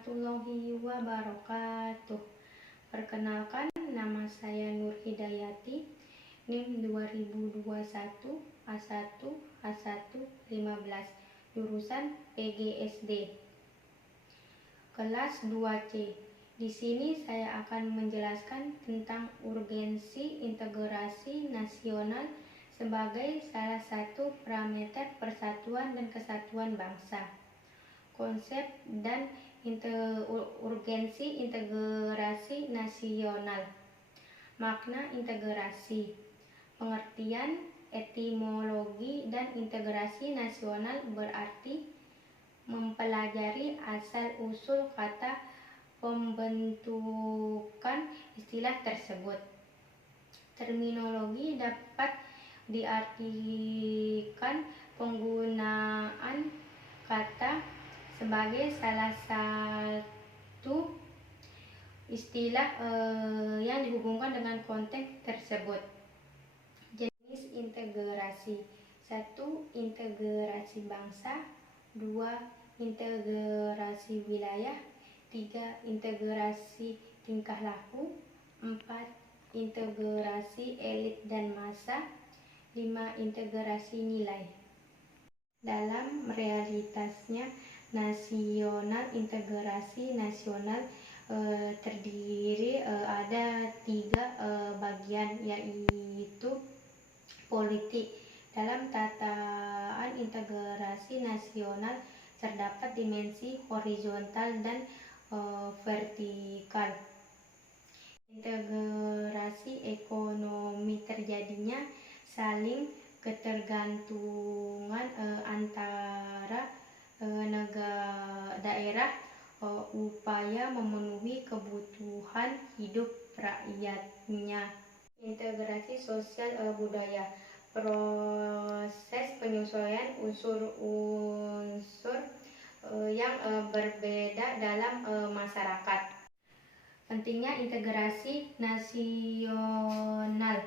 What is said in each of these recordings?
warahmatullahi wabarakatuh. Perkenalkan, nama saya Nur Hidayati, NIM 2021 A1 A1 15, jurusan PGSD, kelas 2C. Di sini saya akan menjelaskan tentang urgensi integrasi nasional sebagai salah satu parameter persatuan dan kesatuan bangsa. Konsep dan urgensi integrasi nasional. Makna integrasi, pengertian, etimologi, dan integrasi nasional berarti mempelajari asal-usul kata pembentukan istilah tersebut. Terminologi dapat diartikan penggunaan kata sebagai salah satu istilah yang dihubungkan dengan konteks tersebut. Jenis integrasi: 1. Integrasi bangsa. 2. Integrasi wilayah. 3. Integrasi tingkah laku. 4. Integrasi elit dan massa. 5. Integrasi nilai. Dalam realitasnya, integrasi nasional terdiri ada 3 bagian, yaitu politik. Dalam tataan integrasi nasional terdapat dimensi horizontal dan vertikal. Integrasi ekonomi terjadinya saling ketergantungan antara daerah, upaya memenuhi kebutuhan hidup rakyatnya. Integrasi sosial budaya, proses penyesuaian unsur-unsur yang berbeda dalam masyarakat. Pentingnya integrasi nasional.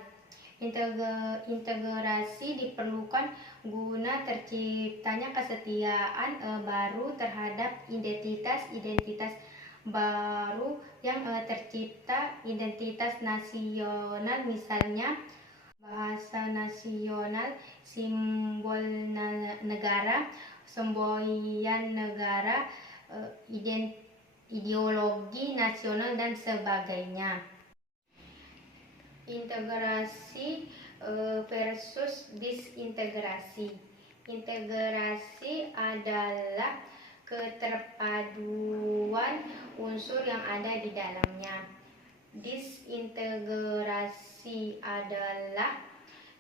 Integrasi diperlukan guna terciptanya kesetiaan baru terhadap identitas baru yang tercipta, identitas nasional, misalnya bahasa nasional, simbol negara, semboyan negara, ideologi nasional, dan sebagainya. Integrasi versus disintegrasi. Integrasi adalah keterpaduan unsur yang ada di dalamnya. Disintegrasi adalah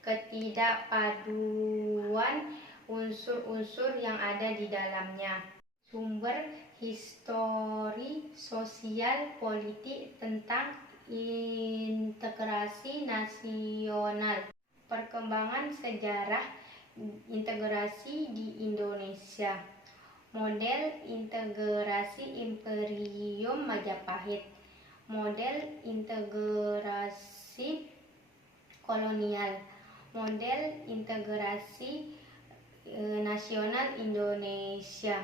ketidakpaduan unsur-unsur yang ada di dalamnya. Sumber histori sosial politik tentang integrasi nasional. Perkembangan sejarah integrasi di Indonesia. Model integrasi Imperium Majapahit. Model integrasi kolonial. Model integrasi nasional Indonesia.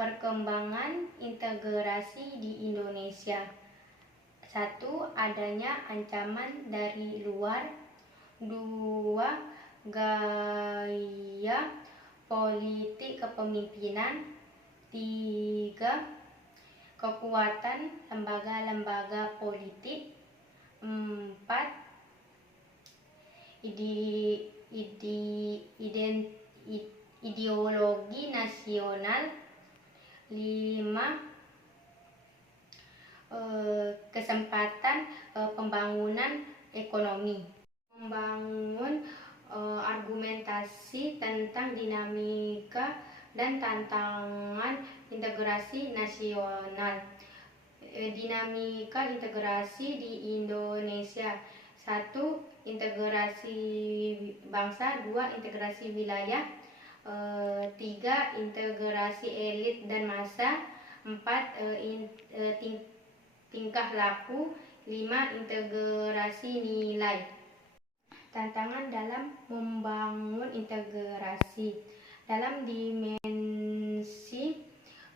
Perkembangan integrasi di Indonesia. 1. Adanya ancaman dari luar. 2. Gaya politik kepemimpinan. 3. Kekuatan lembaga-lembaga politik. 4. Ideologi nasional. 5. Kesempatan pembangunan ekonomi. Membangun argumentasi tentang dinamika dan tantangan integrasi nasional. Dinamika integrasi di Indonesia. 1. Integrasi bangsa. 2. Integrasi wilayah. 3. Integrasi elit dan massa. 4. Tingkah laku. 5. Integrasi nilai. Tantangan dalam membangun integrasi. Dalam dimensi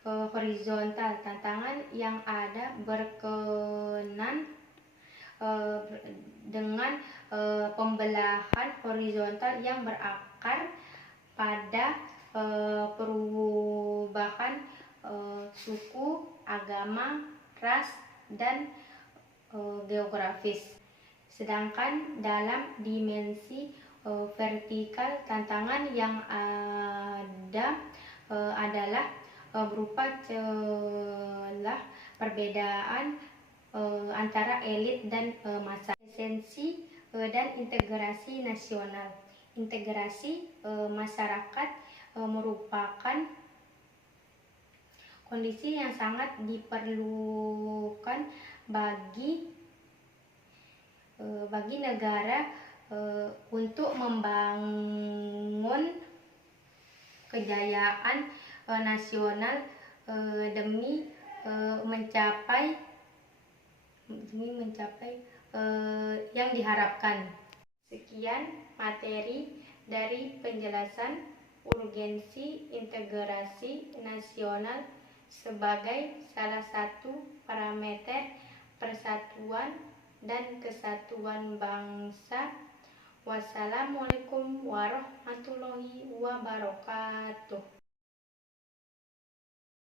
horizontal horizontal, tantangan yang ada berkenan dengan pembelahan horizontal yang berakar pada perubahan suku, agama, ras, dan geografis. Sedangkan dalam dimensi vertikal, tantangan yang ada adalah berupa celah perbedaan antara elit dan massa. Esensi dan integrasi nasional. Integrasi masyarakat merupakan kondisi yang sangat diperlukan bagi negara untuk membangun kejayaan nasional demi mencapai yang diharapkan. Sekian materi dari penjelasan urgensi integrasi nasional sebagai salah satu parameter persatuan dan kesatuan bangsa. Wassalamualaikum warahmatullahi wabarakatuh.